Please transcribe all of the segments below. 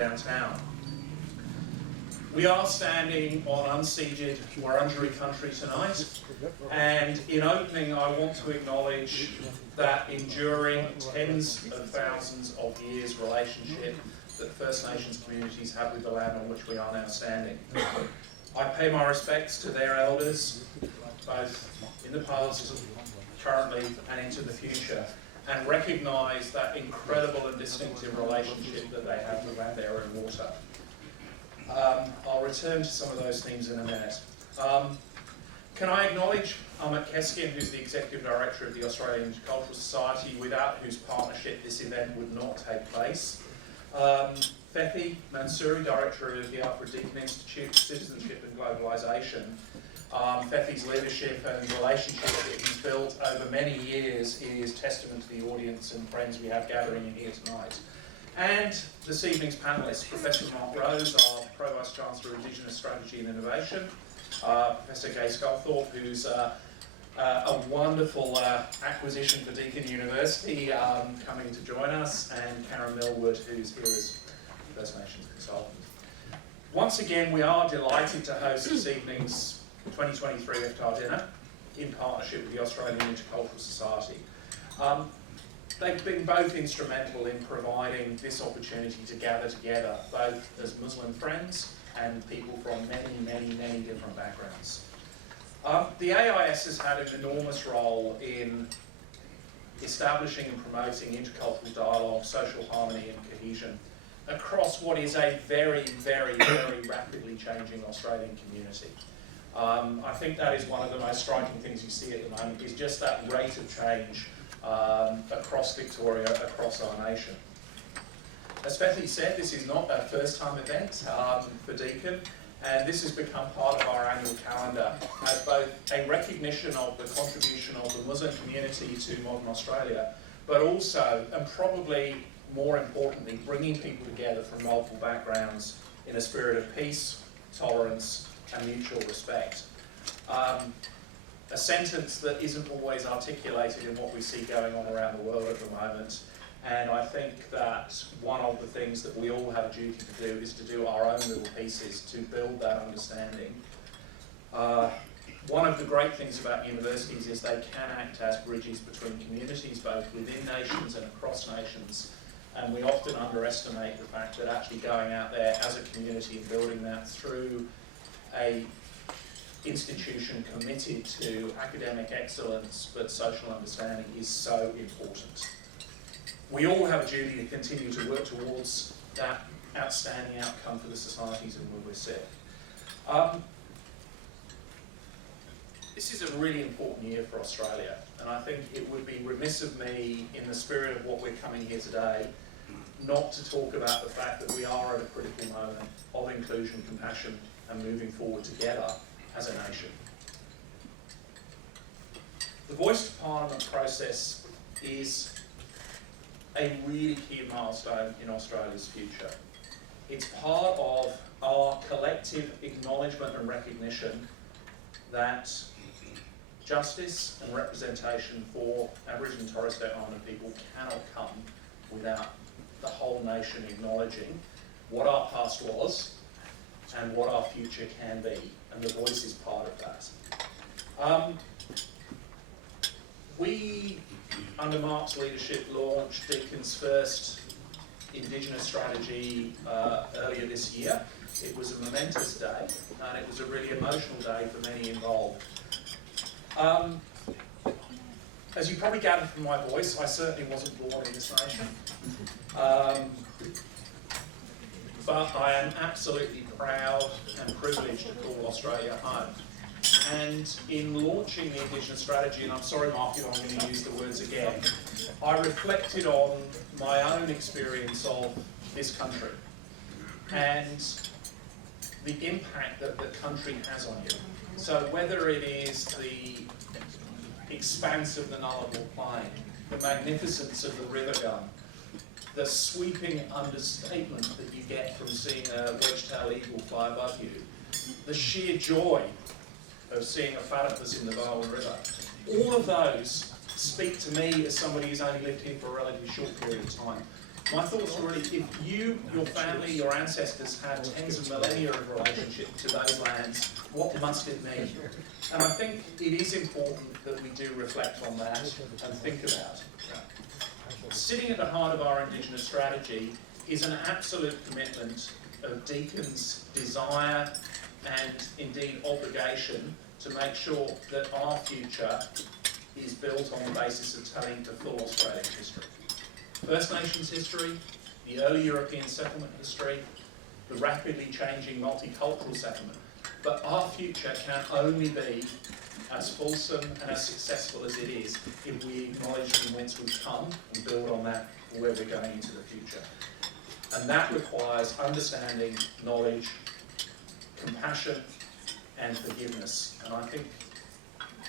downtown. We are standing on unceded Wurundjeri country tonight, and in opening I want to acknowledge that enduring tens of thousands of years relationship that First Nations communities have with the land on which we are now standing. I pay my respects to their elders, both in the past, currently and into the future, and recognise that incredible and distinctive relationship that they have with land, air and water. I'll return to some of those themes in a minute. Can I acknowledge Amit Keskian, who's the Executive Director of the Australian Intercultural Society, without whose partnership this event would not take place. Fethi Mansouri, Director of the Deakin Institute for Citizenship and Globalisation. Fethi's leadership and relationship that he's built over many years is testament to the audience and friends we have gathering in here tonight. And this evening's panellists, Professor Mark Rose, our Pro Vice-Chancellor of Indigenous Strategy and Innovation, Professor Gay Sculthorpe, who's a wonderful acquisition for Deakin University, coming to join us, and Karen Millwood, who's here as First Nations consultant. Once again, we are delighted to host this evening's 2023 Iftar dinner in partnership with the Australian Intercultural Society. They've been both instrumental in providing this opportunity to gather together, both as Muslim friends and people from many different backgrounds. The AIS has had an enormous role in establishing and promoting intercultural dialogue, social harmony and cohesion across what is a very rapidly changing Australian community. I think that is one of the most striking things you see at the moment, is just that rate of change across Victoria, across our nation. As Fethi said, this is not a first-time event for Deakin, and this has become part of our annual calendar as both a recognition of the contribution of the Muslim community to modern Australia, but also, and probably more importantly, bringing people together from multiple backgrounds in a spirit of peace, tolerance, and mutual respect. A sentence that isn't always articulated in what we see going on around the world at the moment, and I think that one of the things that we all have a duty to do is to do our own little pieces to build that understanding. One of the great things about universities is they can act as bridges between communities, both within nations and across nations, and we often underestimate the fact that actually going out there as a community and building that through a institution committed to academic excellence but social understanding is so important. We all have a duty to continue to work towards that outstanding outcome for the societies in which we sit. This is a really important year for Australia, and I think it would be remiss of me, in the spirit of what we're coming here today, not to talk about the fact that we are at a critical moment of inclusion, compassion, and moving forward together as a nation. The Voice to Parliament process is a really key milestone in Australia's future. It's part of our collective acknowledgement and recognition that justice and representation for Aboriginal and Torres Strait Islander people cannot come without the whole nation acknowledging what our past was and what our future can be, and the Voice is part of that. We, under Mark's leadership, launched Deakin's first Indigenous strategy earlier this year. It was a momentous day, and it was a really emotional day for many involved. As you probably gathered from my voice, I certainly wasn't born in this nation. But I am absolutely proud and privileged to call Australia home. And in launching the Indigenous strategy, and I'm sorry Mark if I'm going to use the words again, I reflected on my own experience of this country and the impact that the country has on you. So whether it is the expanse of the Nullarbor Plain, the magnificence of the River Gun, the sweeping understatement that you get from seeing a wedge-tailed eagle fly above you, the sheer joy of seeing a platypus in the Barwon River, all of those speak to me as somebody who's only lived here for a relatively short period of time My thoughts are really, if you, your family, your ancestors had tens of millennia of relationship to those lands, what must it mean? And I think it is important that we do reflect on that and think about it. Sitting at the heart of our Indigenous strategy is an absolute commitment of Deakin's desire and indeed obligation to make sure that our future is built on the basis of telling the full Australian history. First Nations history, the early European settlement history, the rapidly changing multicultural settlement. But our future can only be as fulsome and as successful as it is if we acknowledge from whence we've come and build on that where we're going into the future. And that requires understanding, knowledge, compassion, and forgiveness. And I think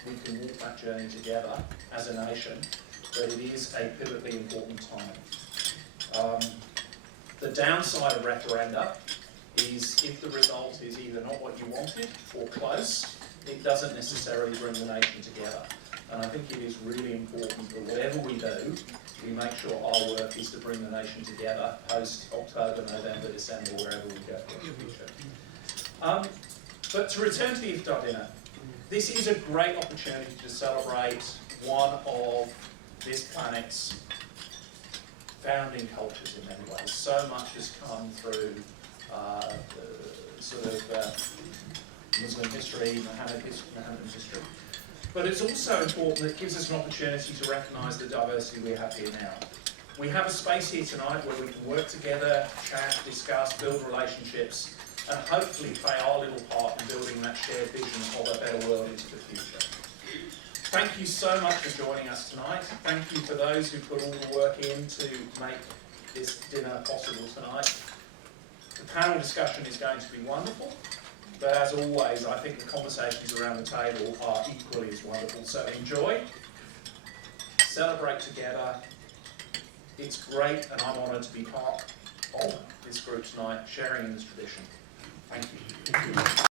we can walk that journey together as a nation, but it is a pivotally important time. The downside of referenda is if the result is either not what you wanted or close, it doesn't necessarily bring the nation together. And I think it is really important that whatever we do, we make sure our work is to bring the nation together post-October, November, December, wherever we go for the future. But to return to the Iftar dinner, this is a great opportunity to celebrate one of this planet's founding cultures in many ways. So much has come through Muslim history, Mohammedan history. But it's also important that it gives us an opportunity to recognise the diversity we have here now. We have a space here tonight where we can work together, chat, discuss, build relationships, and hopefully play our little part in building that shared vision of a better world into the future. Thank you so much for joining us tonight. Thank you for those who put all the work in to make this dinner possible tonight. The panel discussion is going to be wonderful, but as always, I think the conversations around the table are equally as wonderful. So enjoy, celebrate together. It's great, and I'm honoured to be part of this group tonight, sharing in this tradition. Thank you.